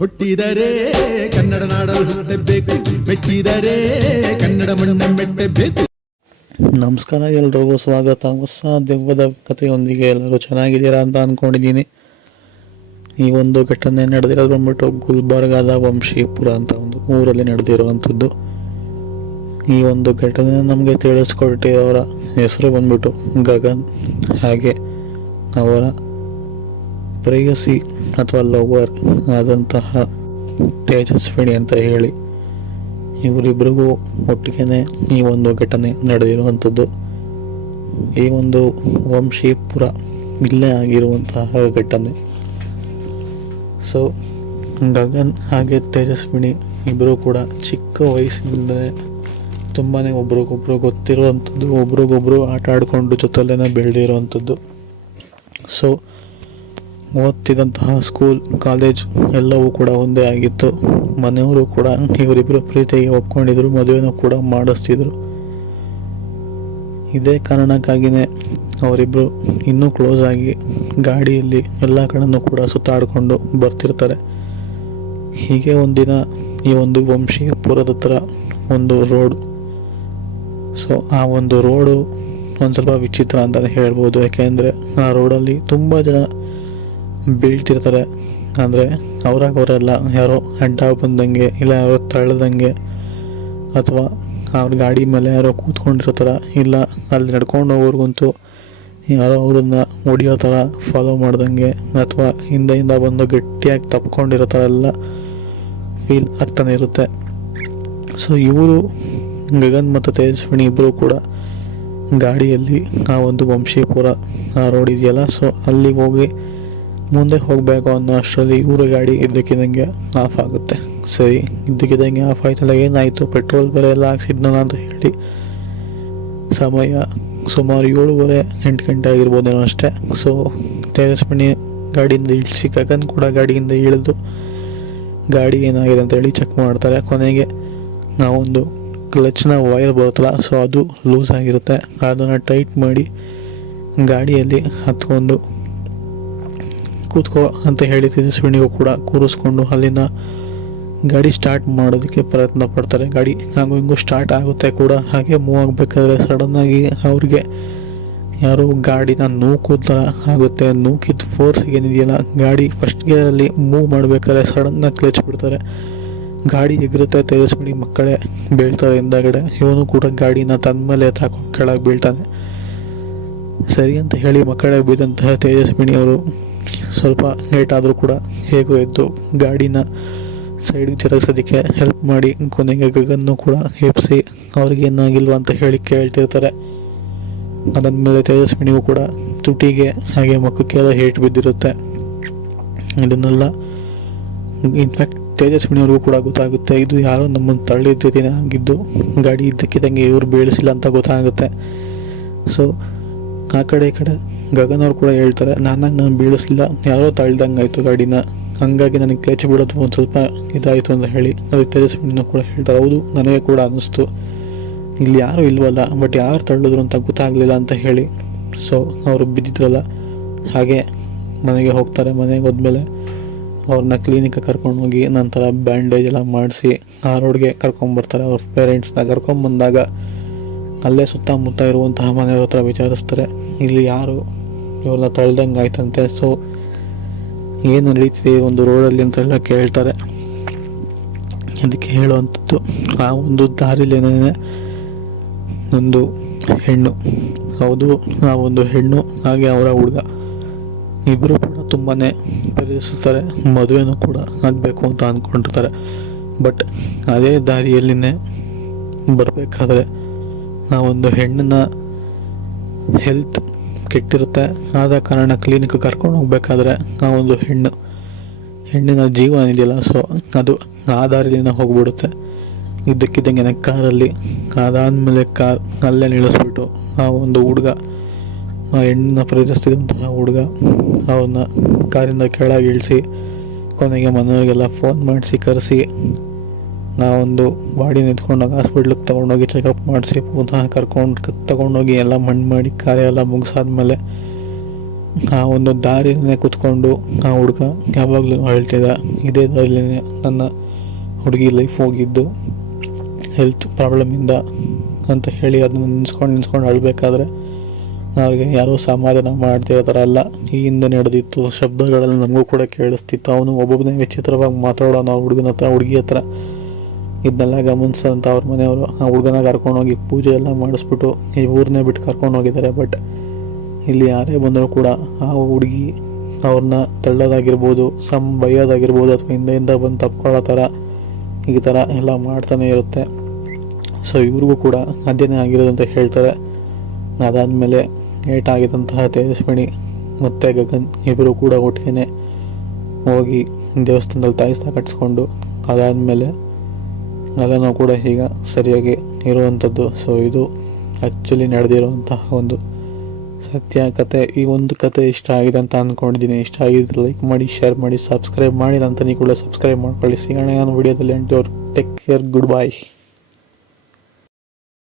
ಹುಟ್ಟಿದರೆ ಕನ್ನಡ ನಾಡಲು ಹುಟ್ಟಬೇಕು, ಮೆಚ್ಚಿದರೆ ಕನ್ನಡ ಮಣ್ಣ ಮೆಟ್ಟಬೇಕು. ನಮಸ್ಕಾರ, ಎಲ್ರಿಗೂ ಸ್ವಾಗತ. ಹೊಸ ದೆವ್ವದ ಕಥೆಯೊಂದಿಗೆ ಎಲ್ಲರೂ ಚೆನ್ನಾಗಿದ್ದೀರಾ ಅಂತ ಅಂದ್ಕೊಂಡಿದ್ದೀನಿ. ಈ ಒಂದು ಘಟನೆ ನಡೆದಿರೋದು ಬಂದ್ಬಿಟ್ಟು ಗುಲ್ಬರ್ಗಾದ ವಂಶೀಪುರ ಅಂತ ಒಂದು ಊರಲ್ಲಿ ನಡೆದಿರುವಂಥದ್ದು. ಈ ಒಂದು ಘಟನೆ ನಮಗೆ ತಿಳಿಸ್ಕೊಟ್ಟಿರೋರ ಹೆಸರು ಬಂದ್ಬಿಟ್ಟು ಗಗನ್, ಹಾಗೆ ಅವರ ಪ್ರೇಯಸಿ ಅಥವಾ ಲವರ್ ಆದಂತಹ ತೇಜಸ್ವಿನಿ ಅಂತ ಹೇಳಿ. ಇವರಿಬ್ಬರಿಗೂ ಒಟ್ಟಿಗೆ ಈ ಒಂದು ಘಟನೆ ನಡೆದಿರುವಂಥದ್ದು. ಈ ಒಂದು ವಂಶೀಪುರ ಇಲ್ಲೇ ಆಗಿರುವಂತಹ ಘಟನೆ. ಸೊ ಗಗನ್ ಹಾಗೆ ತೇಜಸ್ವಿನಿ ಇಬ್ಬರು ಕೂಡ ಚಿಕ್ಕ ವಯಸ್ಸಿನಿಂದಲೇ ತುಂಬಾ ಒಬ್ರಿಗೊಬ್ರು ಗೊತ್ತಿರುವಂಥದ್ದು, ಒಬ್ರಿಗೊಬ್ರು ಆಟ ಆಡಿಕೊಂಡು ಜೊತೆಲೇ ಬೆಳೆದಿರುವಂಥದ್ದು. ಸೊ ಓದ್ತಿದ್ದಂತಹ ಸ್ಕೂಲ್, ಕಾಲೇಜ್ ಎಲ್ಲವೂ ಕೂಡ ಒಂದೇ ಆಗಿತ್ತು. ಮನೆಯವರು ಕೂಡ ಇವರಿಬ್ಬರು ಪ್ರೀತಿಗೆ ಒಪ್ಕೊಂಡಿದ್ರು, ಮದುವೆನೂ ಕೂಡ ಮಾಡಿಸ್ತಿದ್ರು. ಇದೇ ಕಾರಣಕ್ಕಾಗಿಯೇ ಅವರಿಬ್ಬರು ಇನ್ನೂ ಕ್ಲೋಸ್ ಆಗಿ ಗಾಡಿಯಲ್ಲಿ ಎಲ್ಲ ಕಡೆನೂ ಕೂಡ ಸುತ್ತಾಡಿಕೊಂಡು ಬರ್ತಿರ್ತಾರೆ. ಹೀಗೆ ಒಂದಿನ ಈ ಒಂದು ವಂಶೀಪುರದ ಹತ್ರ ಒಂದು ರೋಡು. ಸೊ ಆ ಒಂದು ರೋಡು ಒಂದು ಸ್ವಲ್ಪ ವಿಚಿತ್ರ ಅಂತಲೇ ಹೇಳ್ಬೋದು. ಯಾಕೆಂದರೆ ಆ ರೋಡಲ್ಲಿ ತುಂಬ ಜನ ಬೀಳ್ತಿರ್ತಾರೆ. ಅಂದರೆ ಅವರೆಲ್ಲ ಯಾರೋ ಅಡ್ಡ ಬಂದಂಗೆ, ಇಲ್ಲ ಯಾರೋ ತಳ್ದಂಗೆ, ಅಥವಾ ಅವ್ರ ಗಾಡಿ ಮೇಲೆ ಯಾರೋ ಕೂತ್ಕೊಂಡಿರ್ತಾರೆ, ಇಲ್ಲ ಅಲ್ಲಿ ನಡ್ಕೊಂಡು ಹೋಗೋರ್ಗಂತೂ ಯಾರೋ ಅವ್ರನ್ನ ಹೊಡಿಯೋ ಥರ ಫಾಲೋ ಮಾಡ್ದಂಗೆ, ಅಥವಾ ಹಿಂದೆಯಿಂದ ಬಂದು ಗಟ್ಟಿಯಾಗಿ ತಪ್ಕೊಂಡಿರೋ ಥರ ಎಲ್ಲ ಫೀಲ್ ಆಗ್ತಾನೆ ಇರುತ್ತೆ. ಸೊ ಇವರು ಗಗನ್ ಮತ್ತು ತೇಜಸ್ವಿನಿ ಇಬ್ಬರು ಕೂಡ ಗಾಡಿಯಲ್ಲಿ ಆ ಒಂದು ವಂಶೀಪುರ ಆ ರೋಡ್ ಇದೆಯಲ್ಲ, ಸೊ ಅಲ್ಲಿಗೆ ಹೋಗಿ ಮುಂದೆ ಹೋಗಬೇಕು ಅನ್ನೋ ಅಷ್ಟರಲ್ಲಿ ಇವರು ಗಾಡಿ ಇದ್ದಕ್ಕಿದ್ದಂಗೆ ಆಫ್ ಆಗುತ್ತೆ. ಸರಿ, ಇದ್ದಕ್ಕಿದ್ದಂಗೆ ಆಫ್ ಆಯ್ತಲ್ಲ, ಏನಾಯಿತು, ಪೆಟ್ರೋಲ್ ಬೇರೆ ಎಲ್ಲ ಹಾಕ್ಸಿದ್ನಲ್ಲ ಅಂತ ಹೇಳಿ ಸಮಯ ಸುಮಾರು 7:30-8 ಗಂಟೆ ಆಗಿರ್ಬೋದೇನೋ ಅಷ್ಟೇ. ಸೊ ತೇಜಸ್ವಿನಿ ಗಾಡಿಯಿಂದ ಇಳಿಸಿ, ಗಗನ್ ಕೂಡ ಗಾಡಿಯಿಂದ ಇಳಿದು ಗಾಡಿ ಏನಾಗಿದೆ ಅಂತ ಹೇಳಿ ಚೆಕ್ ಮಾಡ್ತಾರೆ. ಕೊನೆಗೆ ನಾವೊಂದು ಕ್ಲಚ್ನ ವೈರ್ ಬರುತ್ತಲ್ಲ, ಸೊ ಅದು ಲೂಸ್ ಆಗಿರುತ್ತೆ. ಅದನ್ನು ಟೈಟ್ ಮಾಡಿ ಗಾಡಿಯಲ್ಲಿ ಹತ್ಕೊಂಡು ಕೂತ್ಕೋ ಅಂತ ಹೇಳಿ ತೇಜಸ್ವಿನಿಗೂ ಕೂಡ ಕೂರಿಸ್ಕೊಂಡು ಅಲ್ಲಿಂದ ಗಾಡಿ ಸ್ಟಾರ್ಟ್ ಮಾಡೋದಕ್ಕೆ ಪ್ರಯತ್ನ ಪಡ್ತಾರೆ. ಗಾಡಿ ಹಾಗೂ ಹಿಂಗೂ ಸ್ಟಾರ್ಟ್ ಆಗುತ್ತೆ ಕೂಡ. ಹಾಗೆ ಮೂವ್ ಆಗಬೇಕಾದ್ರೆ ಸಡನ್ನಾಗಿ ಅವ್ರಿಗೆ ಯಾರೋ ಗಾಡಿನ ನೂಕೋ ಥರ ಆಗುತ್ತೆ. ನೂಕಿದ ಫೋರ್ಸ್ ಏನಿದೆಯಲ್ಲ, ಗಾಡಿ ಫಸ್ಟ್ ಗೇರಲ್ಲಿ ಮೂವ್ ಮಾಡಬೇಕಾದ್ರೆ ಸಡನ್ನಾಗಿ ಕ್ಲಚ್ ಬಿಡ್ತಾರೆ. ಗಾಡಿ ಎಗರುತ್ತೆ. ತೇಜಸ್ವಿನಿ ಮಕ್ಕಳೇ ಬೀಳ್ತಾರೆ ಹಿಂದಗಡೆ. ಇವನು ಕೂಡ ಗಾಡಿನ ತನ್ನ ಮೇಲೆ ತಾಕೊಂಡು ಕೆಳಗೆ ಬೀಳ್ತಾನೆ. ಸರಿ ಅಂತ ಹೇಳಿ ಮಕ್ಕಳೇ ಬಿದ್ದಂತಹ ತೇಜಸ್ವಿನಿ ಅವರು ಸ್ವಲ್ಪ ಲೇಟ್ ಆದರೂ ಕೂಡ ಹೇಗೋ ಎದ್ದು ಗಾಡಿನ ಸೈಡಿಗೆ ತಿರುಗಿಸೋದಕ್ಕೆ ಹೆಲ್ಪ್ ಮಾಡಿ ಕೊನೆಗೆ ಗಗನ್ನು ಕೂಡ ಎಬ್ಬಿಸಿ ಅವ್ರಿಗೇನಾಗಿಲ್ವ ಅಂತ ಹೇಳಿ ಕೇಳ್ತಿರ್ತಾರೆ. ಅದಾದಮೇಲೆ ತೇಜಸ್ವಿನಿಗೂ ಕೂಡ ತುಟಿಗೆ ಹಾಗೆ ಮುಖಕ್ಕೆಲ್ಲ ಏಟು ಬಿದ್ದಿರುತ್ತೆ. ಇದನ್ನೆಲ್ಲ ಇನ್ಫ್ಯಾಕ್ಟ್ ತೇಜಸ್ವಿನಿಯವ್ರಿಗೂ ಕೂಡ ಗೊತ್ತಾಗುತ್ತೆ, ಇದು ಯಾರೋ ನಮ್ಮನ್ನು ತಳ್ಳಿದ ರೀತಿನೇ ಆಗಿದ್ದು, ಗಾಡಿ ಇದ್ದಕ್ಕಿದ್ದಂಗೆ ಇವ್ರು ಬೀಳಿಸಿಲ್ಲ ಅಂತ ಗೊತ್ತಾಗುತ್ತೆ. ಸೊ ಆ ಕಡೆ ಈ ಕಡೆ ಗಗನ್ ಅವ್ರು ಕೂಡ ಹೇಳ್ತಾರೆ, ನಾನು ಬೀಳಿಸ್ಲಿಲ್ಲ, ಯಾರೋ ತಳ್ದಂಗೆ ಆಯಿತು ಗಾಡಿನ, ಹಾಗಾಗಿ ನನಗೆ ಕ್ಲಚ್ ಬಿಡೋದು ಒಂದು ಸ್ವಲ್ಪ ಇದಾಯಿತು ಅಂತ ಹೇಳಿ. ಅದಕ್ಕೆ ತೇಜಸ್ವಿನಿನೂ ಕೂಡ ಹೇಳ್ತಾರೆ, ಹೌದು ನನಗೆ ಕೂಡ ಅನ್ನಿಸ್ತು, ಇಲ್ಲಿ ಯಾರೂ ಇಲ್ವಲ್ಲ, ಬಟ್ ಯಾರು ತಳ್ಳಿದ್ರು ಅಂತ ಗೊತ್ತಾಗಲಿಲ್ಲ ಅಂತ ಹೇಳಿ. ಸೊ ಅವರು ಬಿದ್ದಿದ್ರಲ್ಲ, ಹಾಗೆ ಮನೆಗೆ ಹೋಗ್ತಾರೆ. ಮನೆಗೆ ಹೋದ್ಮೇಲೆ ಅವ್ರನ್ನ ಕ್ಲಿನಿಕ್ಗೆ ಕರ್ಕೊಂಡೋಗಿ ನಂತರ ಬ್ಯಾಂಡೇಜ್ ಎಲ್ಲ ಮಾಡಿಸಿ ಆ ರೋಡ್ಗೆ ಕರ್ಕೊಂಬರ್ತಾರೆ. ಅವ್ರ ಪೇರೆಂಟ್ಸ್ನ ಕರ್ಕೊಂಬಂದಾಗ ಅಲ್ಲೇ ಸುತ್ತಮುತ್ತ ಇರುವಂತಹ ಮನೆಯವ್ರ ಹತ್ರ ವಿಚಾರಿಸ್ತಾರೆ, ಇಲ್ಲಿ ಯಾರು ಇವೆಲ್ಲ ತಳ್ದಂಗೆ ಆಯ್ತಂತೆ. ಸೊ ಏನು ನಡೀತಿದೆ ಒಂದು ರೋಡಲ್ಲಿ ಅಂತೆಲ್ಲ ಕೇಳ್ತಾರೆ. ಅದಕ್ಕೆ ಹೇಳುವಂಥದ್ದು, ಆ ಒಂದು ದಾರಿಲೇನೇ ಒಂದು ಹೆಣ್ಣು, ಹೌದು ಆ ಒಂದು ಹೆಣ್ಣು ಹಾಗೆ ಅವರ ಹುಡುಗ ಇಬ್ಬರು ಕೂಡ ತುಂಬಾ ಪ್ರೀತಿಸ್ತಾರೆ, ಮದುವೆನೂ ಕೂಡ ಆಗಬೇಕು ಅಂತ ಅಂದ್ಕೊಂಡಿರ್ತಾರೆ. ಬಟ್ ಅದೇ ದಾರಿಯಲ್ಲಿನೇ ಬರಬೇಕಾದ್ರೆ ಆ ಒಂದು ಹೆಣ್ಣನ್ನ ಹೆಲ್ತ್ ಕೆಟ್ಟಿರುತ್ತೆ. ಆದ ಕಾರಣ ಕ್ಲಿನಿಕ್ಗೆ ಕರ್ಕೊಂಡು ಹೋಗ್ಬೇಕಾದ್ರೆ ಆ ಒಂದು ಹೆಣ್ಣಿನ ಜೀವ ಇದೆಯಲ್ಲ, ಸೊ ಅದು ಆ ದಾರಿಯಿಂದ ಹೋಗ್ಬಿಡುತ್ತೆ ಇದ್ದಕ್ಕಿದ್ದಂಗೆ ಕಾರಲ್ಲಿ. ಅದಾದಮೇಲೆ ಕಾರ್ ಅಲ್ಲೇ ನಿಲ್ಲಿಸ್ಬಿಟ್ಟು ಆ ಒಂದು ಹುಡುಗ, ಆ ಹೆಣ್ಣನ್ನ ಪ್ರೀತಿಸ್ತಿದ್ದಂತಹ ಹುಡುಗ, ಅವನ್ನ ಕಾರಿಂದ ಕೆಳಗೆ ಇಳಿಸಿ ಕೊನೆಗೆ ಮನೆಯವರಿಗೆಲ್ಲ ಫೋನ್ ಮಾಡಿಸಿ ಕರೆಸಿ ಆ ಒಂದು ಬಾಡಿನ ಎತ್ಕೊಂಡೋಗಿ ಹಾಸ್ಪಿಟ್ಲಿಗೆ ತೊಗೊಂಡೋಗಿ ಚೆಕಪ್ ಮಾಡಿಸಿ ಪುನಃ ತಗೊಂಡೋಗಿ ಎಲ್ಲ ಮಣ್ಣು ಮಾಡಿ ಕಾರ್ಯ ಎಲ್ಲ ಮುಗಿಸಾದ್ಮೇಲೆ ಆ ಒಂದು ದಾರಿಯಲ್ಲೇ ಕೂತ್ಕೊಂಡು ಆ ಹುಡುಗ ಯಾವಾಗಲೂ ಹೇಳ್ತಿದ್ದ, ಇದೇ ದಾರಿಯಲ್ಲೇ ನನ್ನ ಹುಡುಗಿ ಲೈಫ್ ಹೋಗಿದ್ದು ಹೆಲ್ತ್ ಪ್ರಾಬ್ಲಮಿಂದ ಅಂತ ಹೇಳಿ ಅದನ್ನು ನಿನ್ಸ್ಕೊಂಡು ಅಳಬೇಕಾದ್ರೆ ಅವ್ರಿಗೆ ಯಾರೋ ಸಮಾಧಾನ ಮಾಡ್ತಿರೋ ಥರ ಅಲ್ಲ, ಈ ಹಿಂದೆ ನಡೆದಿತ್ತು ಶಬ್ದಗಳೆಲ್ಲ ನಮಗೂ ಕೂಡ ಕೇಳಿಸ್ತಿತ್ತು. ಅವನು ಒಬ್ಬೊಬ್ಬನೇ ವಿಚಿತ್ರವಾಗಿ ಮಾತಾಡೋನು ಆ ಹುಡುಗನ ಹತ್ರ, ಹುಡುಗಿ ಹತ್ರ. ಇದನ್ನೆಲ್ಲ ಗಮನಿಸಂತ ಅವ್ರ ಮನೆಯವರು ಆ ಹುಡುಗನ ಕರ್ಕೊಂಡೋಗಿ ಪೂಜೆ ಎಲ್ಲ ಮಾಡಿಸ್ಬಿಟ್ಟು ಈ ಊರನ್ನೇ ಬಿಟ್ಟು ಕರ್ಕೊಂಡು ಹೋಗಿದ್ದಾರೆ. ಬಟ್ ಇಲ್ಲಿ ಯಾರೇ ಬಂದರೂ ಕೂಡ ಆ ಹುಡುಗಿ ಅವ್ರನ್ನ ತಳ್ಳೋದಾಗಿರ್ಬೋದು, ಬೈಯೋದಾಗಿರ್ಬೋದು, ಅಥವಾ ಹಿಂದೆಯಿಂದ ಬಂದು ತಪ್ಕೊಳ್ಳೋ ಥರ ಈ ಥರ ಎಲ್ಲ ಮಾಡ್ತಾನೆ ಇರುತ್ತೆ. ಸೊ ಇವ್ರಿಗೂ ಕೂಡ ಅದೇನೇ ಆಗಿರೋದು ಅಂತ ಹೇಳ್ತಾರೆ. ಅದಾದಮೇಲೆ ಏಟಾಗಿದ್ದಂತಹ ತೇಜಸ್ವಿನಿ ಮತ್ತು ಗಗನ್ ಇಬ್ಬರು ಕೂಡ ಒಟ್ಟಿಗೆ ಹೋಗಿ ದೇವಸ್ಥಾನದಲ್ಲಿ ತಾಯಿಸ್ತಾ ಕಟ್ಸ್ಕೊಂಡು ಅದಾದಮೇಲೆ ಅದನ್ನು ಕೂಡ ಈಗ ಸರಿಯಾಗಿ ಇರುವಂಥದ್ದು. ಸೊ ಇದು ಆ್ಯಕ್ಚುಲಿ ನಡೆದಿರುವಂತಹ ಒಂದು ಸತ್ಯ ಕತೆ. ಈ ಒಂದು ಕತೆ ಇಷ್ಟ ಆಗಿದೆ ಅಂತ ಅಂದ್ಕೊಂಡಿದ್ದೀನಿ. ಇಷ್ಟ ಆಗಿದ್ರೆ ಲೈಕ್ ಮಾಡಿ, ಶೇರ್ ಮಾಡಿ, ಸಬ್ಸ್ಕ್ರೈಬ್ ಮಾಡಿ ಅಂತ ನೀವು ಕೂಡ ಸಬ್ಸ್ಕ್ರೈಬ್ ಮಾಡ್ಕೊಳ್ಳಿ. ಸಿಗೋಣ ನಾನು ವಿಡಿಯೋದಲ್ಲಿ. Take care, good bye.